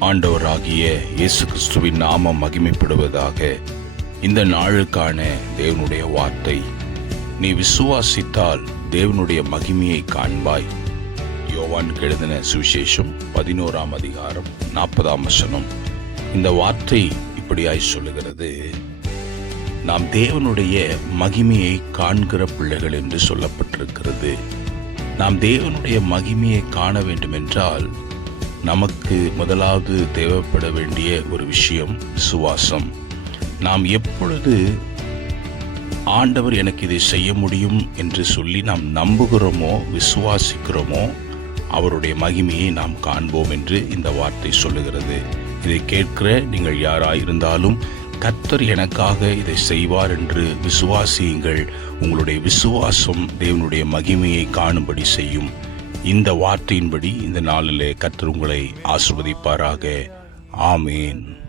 ஆண்டவராகிய இயேசு கிறிஸ்துவின் நாமம் மகிமைப்படுவதாக இந்த நாளுக்கான தேவனுடைய வார்த்தை. நீ விசுவாசித்தால் தேவனுடைய மகிமையை காண்பாய். யோவான் எழுதின சுவிசேஷம் பதினோராம் அதிகாரம் நாற்பதாம் வசனம். இந்த வார்த்தை இப்படியாய் சொல்லுகிறது. நாம் தேவனுடைய மகிமையை காண்கிற பிள்ளைகள் என்று சொல்லப்பட்டிருக்கிறது. நாம் தேவனுடைய மகிமையை காண வேண்டுமென்றால் நமக்கு முதலாவது தேவைப்பட வேண்டிய ஒரு விஷயம் விசுவாசம் நாம் எப்பொழுது ஆண்டவர் எனக்கு இதை செய்ய முடியும் என்று சொல்லி நாம் நம்புகிறோமோ விசுவாசிக்கிறோமோ அவருடைய மகிமையை நாம் காண்போம் என்று இந்த வார்த்தை சொல்லுகிறது. இதை கேட்கிற நீங்கள் யாராயிருந்தாலும் கர்த்தர் எனக்காக இதை செய்வார் என்று விசுவாசியுங்கள். உங்களுடைய விசுவாசம் தேவனுடைய மகிமையை காணும்படி செய்யும். இந்த வார்த்தையின்படி இந்த நாளிலே கத்தர் உங்களை ஆசிர்வதிப்பாராக. ஆமேன்.